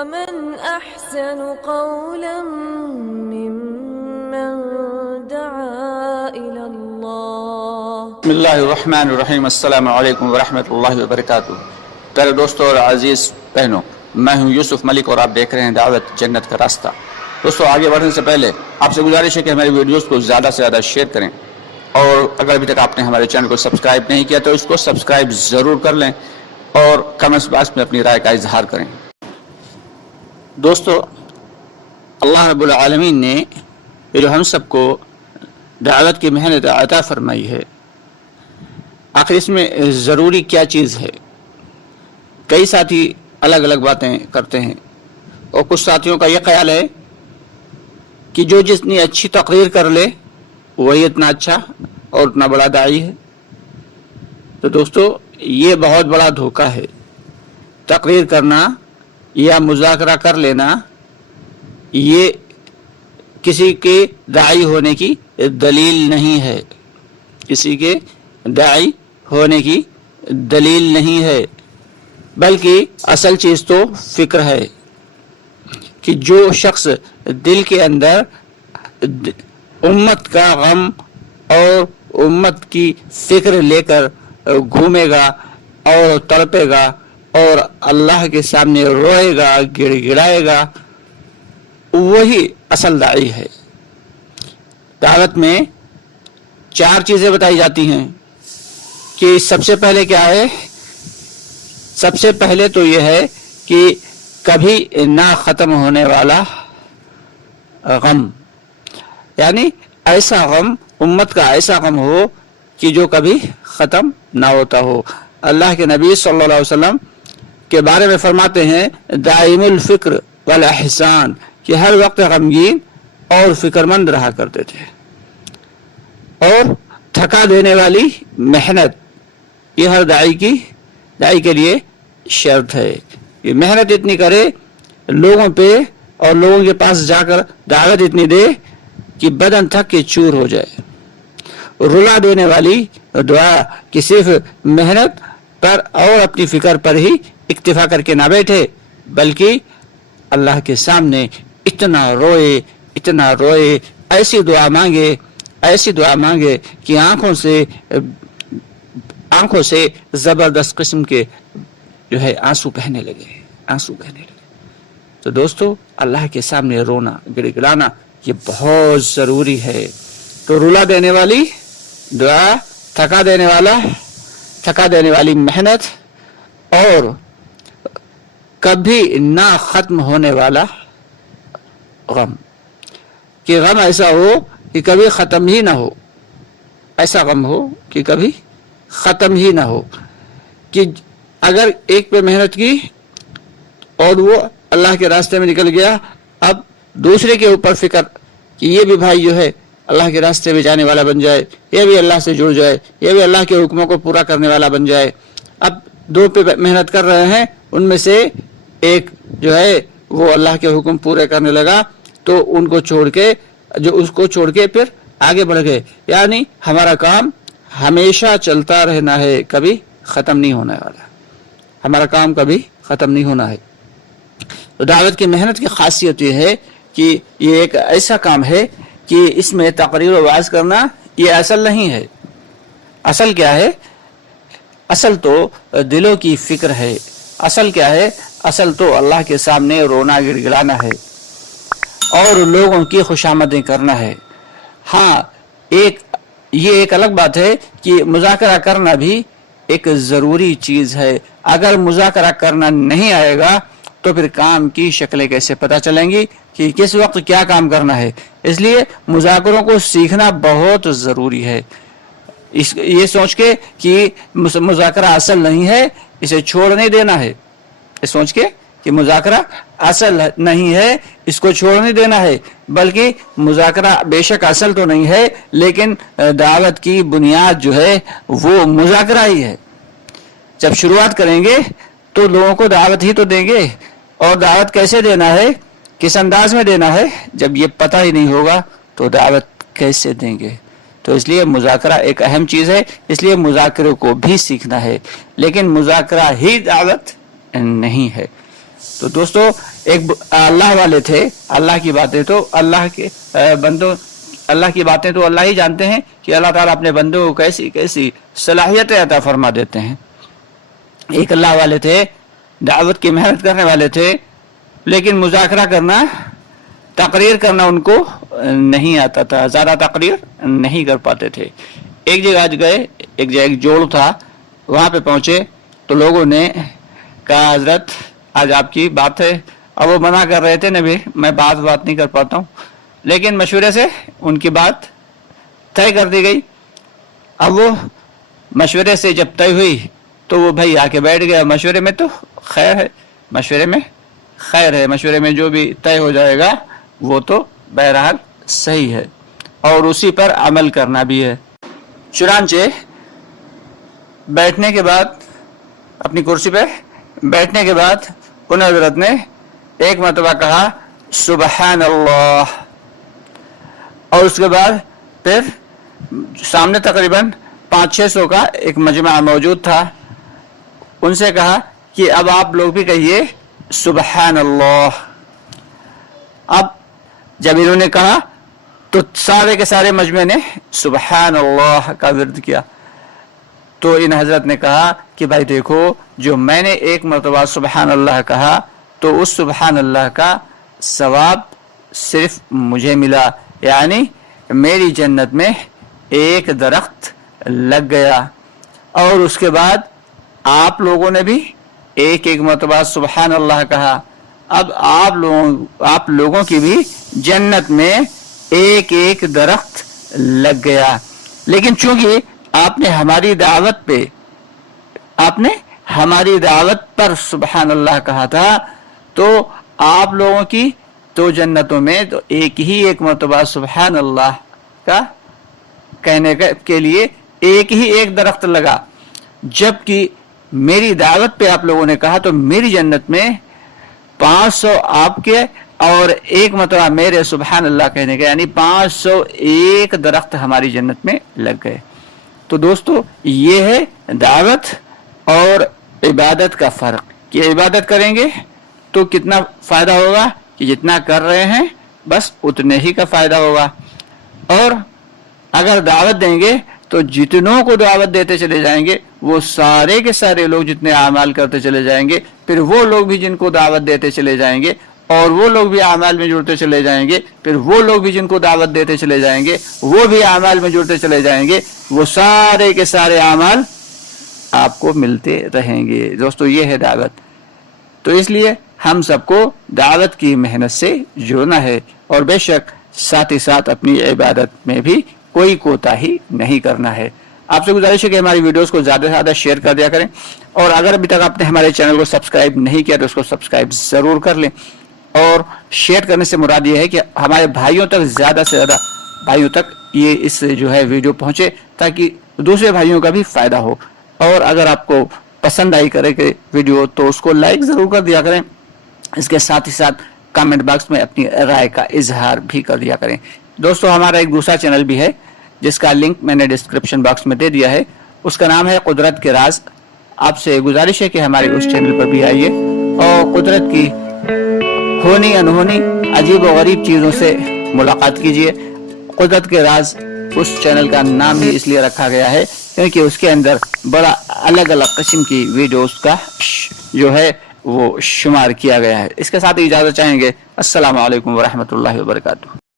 ومن أحسن قولا ممن دعا إلى الله. بسم اللہ الرحمن الرحیم. السلام علیکم ورحمۃ اللہ وبرکاتہ. پیارے دوستوں اور عزیز بہنوں، میں ہوں یوسف ملک اور آپ دیکھ رہے ہیں دعوت جنت کا راستہ. دوستوں، آگے بڑھنے سے پہلے آپ سے گزارش ہے کہ ہماری ویڈیوز کو زیادہ سے زیادہ شیئر کریں، اور اگر ابھی تک آپ نے ہمارے چینل کو سبسکرائب نہیں کیا تو اس کو سبسکرائب ضرور کر لیں اور کمنٹس باکس میں اپنی رائے کا اظہار کریں. دوستو، اللہ رب العالمین نے یہ جو ہم سب کو دعوت کی محنت عطا فرمائی ہے، آخر اس میں ضروری کیا چیز ہے؟ کئی ساتھی الگ الگ باتیں کرتے ہیں، اور کچھ ساتھیوں کا یہ خیال ہے کہ جو جتنی اچھی تقریر کر لے وہی اتنا اچھا اور اتنا بڑا داعی ہے. تو دوستو، یہ بہت بڑا دھوکہ ہے. تقریر کرنا یا مذاکرہ کر لینا یہ کسی کے داعی ہونے کی دلیل نہیں ہے، کسی کے داعی ہونے کی دلیل نہیں ہے، بلکہ اصل چیز تو فکر ہے کہ جو شخص دل کے اندر امت کا غم اور امت کی فکر لے کر گھومے گا اور تڑپے گا اور اللہ کے سامنے روئے گا، گڑ گڑائے گا، وہی اصل داعی ہے. دعوت میں 4 چیزیں بتائی جاتی ہیں کہ سب سے پہلے کیا ہے؟ سب سے پہلے تو یہ ہے کہ کبھی نہ ختم ہونے والا غم، یعنی ایسا غم، امت کا ایسا غم ہو کہ جو کبھی ختم نہ ہوتا ہو. اللہ کے نبی صلی اللہ علیہ وسلم کے بارے میں فرماتے ہیں دائم الفکر والاحسان، کہ ہر وقت غمگین اور فکر مند رہا کرتے تھے. اور تھکا دینے والی محنت، یہ ہر داعی کے لیے شرط ہے کہ محنت اتنی کرے لوگوں پہ اور لوگوں کے پاس جا کر دعوت اتنی دے کہ بدن تھک کے چور ہو جائے. رلا دینے والی دعا کہ صرف محنت پر اور اپنی فکر پر ہی اکتفا کر کے نہ بیٹھے، بلکہ اللہ کے سامنے اتنا روئے، ایسی دعا مانگے کہ آنکھوں سے زبردست قسم کے جو ہے آنسو بہنے لگے. تو دوستو، اللہ کے سامنے رونا، گڑ گڑانا یہ بہت ضروری ہے. تو رلا دینے والی دعا، تھکا دینے والی محنت، اور کبھی نہ ختم ہونے والا غم، کہ غم ایسا ہو کہ کبھی ختم ہی نہ ہو. ایسا غم ہو کہ کبھی ختم ہی نہ ہو، کہ اگر ایک پہ محنت کی اور وہ اللہ کے راستے میں نکل گیا، اب دوسرے کے اوپر فکر کہ یہ بھی بھائی جو ہے اللہ کے راستے میں جانے والا بن جائے، یہ بھی اللہ سے جڑ جائے، یہ بھی اللہ کے حکموں کو پورا کرنے والا بن جائے. اب 2 پہ محنت کر رہے ہیں، ان میں سے ایک جو ہے وہ اللہ کے حکم پورے کرنے لگا تو اس کو چھوڑ کے پھر آگے بڑھ گئے. یعنی ہمارا کام ہمیشہ چلتا رہنا ہے، کبھی ختم نہیں ہونے والا. ہمارا کام کبھی ختم نہیں ہونا ہے. تو دعوت کی محنت کی خاصیت یہ ہے کہ یہ ایک ایسا کام ہے کہ اس میں تقریر و وعظ کرنا یہ اصل نہیں ہے. اصل کیا ہے؟ اصل تو دلوں کی فکر ہے. اصل کیا ہے؟ اصل تو اللہ کے سامنے رونا، گڑ گڑانا ہے اور لوگوں کی خوشامدیں کرنا ہے. ہاں، یہ ایک الگ بات ہے کہ مذاکرہ کرنا بھی ایک ضروری چیز ہے. اگر مذاکرہ کرنا نہیں آئے گا تو پھر کام کی شکلیں کیسے پتہ چلیں گی کہ کس وقت کیا کام کرنا ہے. اس لیے مذاکروں کو سیکھنا بہت ضروری ہے. یہ سوچ کے کہ مذاکرہ اصل نہیں ہے، اسے چھوڑ نہیں دینا ہے. یہ سوچ کے کہ مذاکرہ اصل نہیں ہے، اس کو چھوڑ نہیں دینا ہے، بلکہ مذاکرہ بے شک اصل تو نہیں ہے، لیکن دعوت کی بنیاد جو ہے وہ مذاکرہ ہی ہے. جب شروعات کریں گے تو لوگوں کو دعوت ہی تو دیں گے، اور دعوت کیسے دینا ہے، کس انداز میں دینا ہے، جب یہ پتہ ہی نہیں ہوگا تو دعوت کیسے دیں گے. تو اس لیے مذاکرہ ایک اہم چیز ہے، اس لیے مذاکرے کو بھی سیکھنا ہے، لیکن مذاکرہ ہی دعوت نہیں ہے. تو دوستو ایک اللہ والے تھے, اللہ کی باتیں تو اللہ کے بندوں, اللہ کی باتیں تو اللہ ہی جانتے ہیں کہ اللہ تعالیٰ اپنے بندوں کو کیسی کیسی صلاحیتیں عطا فرما دیتے ہیں. ایک اللہ والے تھے, دعوت کی محنت کرنے والے تھے, لیکن مذاکرہ کرنا, تقریر کرنا ان کو نہیں آتا تھا, زیادہ تقریر نہیں کر پاتے تھے. ایک جگہ آج گئے, ایک جوڑ تھا, وہاں پہ پہنچے تو لوگوں نے کہا حضرت آج آپ کی بات ہے. اب وہ منع کر رہے تھے, نبی میں بات نہیں کر پاتا ہوں, لیکن مشورے سے ان کی بات طے کر دی گئی. اب وہ مشورے سے جب طے ہوئی تو وہ بھائی آ کے بیٹھ گیا. مشورے میں تو خیر ہے, مشورے میں خیر ہے, مشورے میں جو بھی طے ہو جائے گا وہ تو بہرحال صحیح ہے, اور اسی پر عمل کرنا بھی ہے. چنانچہ بیٹھنے کے بعد, اپنی کرسی پہ بیٹھنے کے بعد ان حضرت نے ایک مرتبہ کہا سبحان اللہ, اور اس کے بعد پھر سامنے تقریباً 500-600 کا ایک مجمع موجود تھا, ان سے کہا کہ اب آپ لوگ بھی کہیے سبحان اللہ. اب جب انہوں نے کہا تو سارے کے سارے مجمع نے سبحان اللہ کا ورد کیا. تو ان حضرت نے کہا کہ بھائی دیکھو, جو میں نے ایک مرتبہ سبحان اللہ کہا تو اس سبحان اللہ کا ثواب صرف مجھے ملا, یعنی میری جنت میں ایک درخت لگ گیا. اور اس کے بعد آپ لوگوں نے بھی ایک مرتبہ سبحان اللہ کہا, اب آپ لوگوں کی بھی جنت میں ایک درخت لگ گیا. لیکن چونکہ آپ نے ہماری دعوت پر سبحان اللہ کہا تھا, تو آپ لوگوں کی تو جنتوں میں تو ایک مرتبہ سبحان اللہ کا کہنے کے لیے ایک درخت لگا. جبکہ میری دعوت پہ آپ لوگوں نے کہا تو میری جنت میں 500 آپ کے اور ایک مرتبہ میرے سبحان اللہ کہنے کا, یعنی 501 درخت ہماری جنت میں لگ گئے. تو دوستو یہ ہے دعوت اور عبادت کا فرق, کہ عبادت کریں گے تو کتنا فائدہ ہوگا, کہ جتنا کر رہے ہیں بس اتنے ہی کا فائدہ ہوگا, اور اگر دعوت دیں گے تو جتنوں کو دعوت دیتے چلے جائیں گے وہ سارے کے سارے لوگ جتنے اعمال کرتے چلے جائیں گے, پھر وہ لوگ بھی جن کو دعوت دیتے چلے جائیں گے, اور وہ لوگ بھی اعمال میں جڑتے چلے جائیں گے, پھر وہ لوگ بھی جن کو دعوت دیتے چلے جائیں گے وہ بھی اعمال میں جڑتے چلے جائیں گے, وہ سارے کے سارے اعمال آپ کو ملتے رہیں گے. دوستو یہ ہے دعوت. تو اس لیے ہم سب کو دعوت کی محنت سے جڑنا ہے, اور بے شک ساتھ ہی ساتھ اپنی عبادت میں بھی کوئی کوتاہی نہیں کرنا ہے. آپ سے گزارش ہے کہ ہماری ویڈیوز کو زیادہ سے زیادہ شیئر کر دیا کریں, اور اگر ابھی تک آپ نے ہمارے چینل کو سبسکرائب نہیں کیا تو اس کو سبسکرائب ضرور کر لیں. اور شیئر کرنے سے مراد یہ ہے کہ ہمارے بھائیوں تک, زیادہ سے زیادہ بھائیوں تک یہ اس جو ہے ویڈیو پہنچے, تاکہ دوسرے بھائیوں کا بھی فائدہ ہو. اور اگر آپ کو پسند آئی کرے کہ ویڈیو تو اس کو لائک ضرور کر دیا کریں. اس کے ساتھ ہی ساتھ کامنٹ باکس میں اپنی رائے کا اظہار بھی کر دیا کریں. دوستو ہمارا ایک دوسرا چینل بھی ہے جس کا لنک میں نے ڈسکرپشن باکس میں دے دیا ہے, اس کا نام ہے قدرت کے راز. آپ سے گزارش ہے کہ ہمارے اس چینل پر بھی آئیے اور قدرت کی ہونی انہونی عجیب و غریب چیزوں سے ملاقات کیجیے. قدرت کے راز اس چینل کا نام ہی اس لیے رکھا گیا ہے کیونکہ اس کے اندر بڑا الگ الگ قسم کی ویڈیوز کا جو ہے وہ شمار کیا گیا ہے. اس کے ساتھ اجازت چاہیں گے. السلام علیکم ورحمۃ اللہ وبرکاتہ.